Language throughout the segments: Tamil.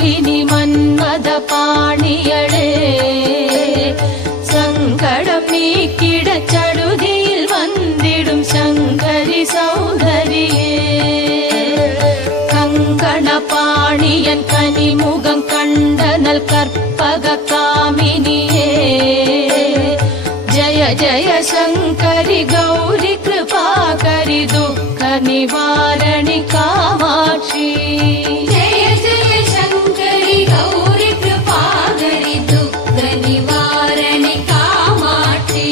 மாலினி மன்மத பாணியளே சங்கடம் நீக்கிட சடுதியில் வந்திடும் சங்கரி சௌந்தரியே கங்கண பாணியன் கனிமுகம் கண்டனல் கற்பக காமினியே जय जय शंकरि गौरी कृपाकरि दुःख निवारणि कामाक्षी जय जय शंकरि गौरी कृपाकरि दुःख निवारणि कामाक्षी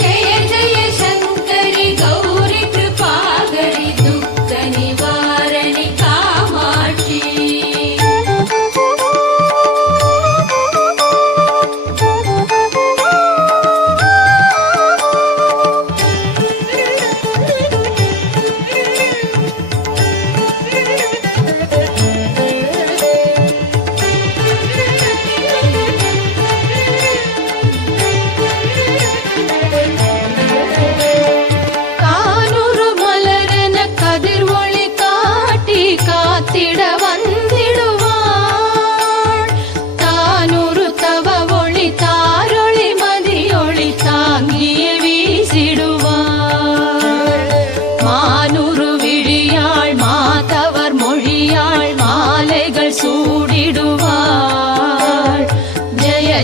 जय जय शंकरि गौरी कृपाकरि दुःख निवारणि कामाक्षी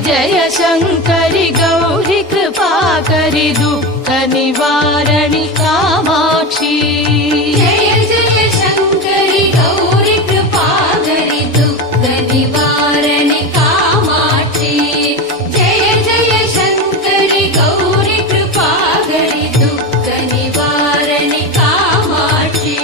जय शंकरि गौरी कृपाकरि दुःख निवारणि कामाक्षी जय जय शंकरि गौरी कृपाकरि दुःख निवारणि कामाक्षी जय जय शंकरि गौरी कृपाकरि दुःख निवारणि कामाक्षी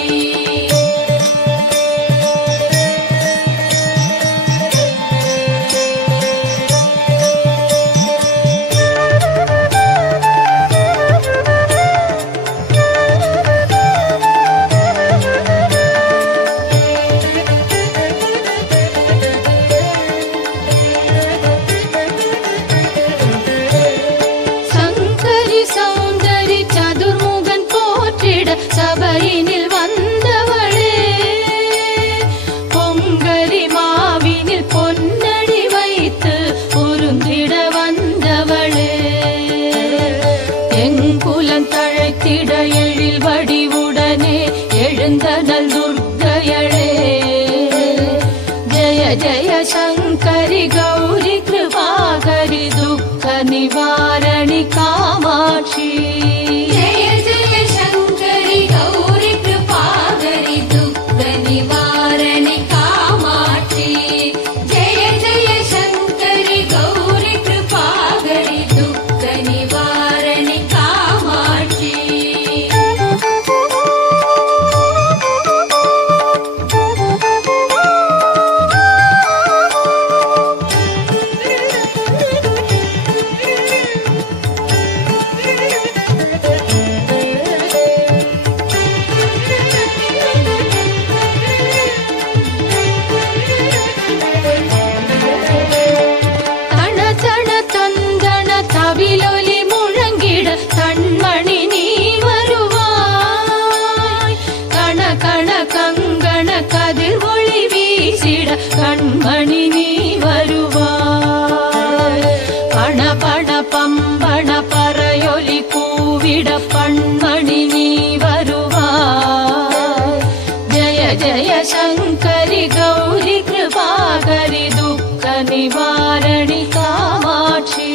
சபையினில் வந்தவளே பொங்கரி மாவினில் பொன்னடி வைத்து பொருந்திட வந்தவளே எங்குலம் தழைத்திட எழில் வடிவுடனே எழுந்தனல் துர்க்கையளே ஜய ஜய சங்கரி கௌரி கிருபாகரி துக்க நிவாரணி காமாட்சி गौरी कृपाकरि दुःख निवारणि कामाक्षी जय जय शंकरि गौरी कृपाकरि दुःख निवारणि कामाक्षी கண்மணி நீ வருவாய் கண கண கங்கண கதிர் ஒளி வீசிட கண்மணி நீ வருவாய் பண பண பம்பண பறையொலி கூவிட பண்மணி நீ வருவாய் ஜய ஜய சங்கரி கௌரி கிருபாகரி துக்க நிவாரணி காமாட்சி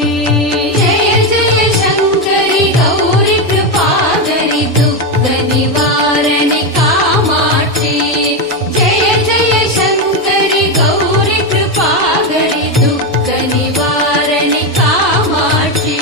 गौरी कृपाकरि दुःख निवारणि कामाक्षी जय जय शंकरि गौरी कृपाकरि दुःख निवारणि कामाक्षी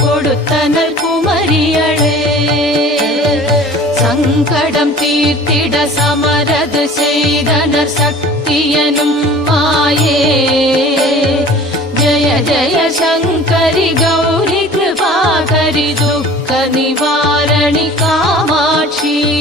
கொடுத்தனல் குமரியளே சங்கடம் தீர்த்திட சமரது செய்தனர் சக்தியனும் மாயே. ஜய ஜய சங்கரி கௌரி கிருபாகரி துக்க நிவாரணி காமாட்சி.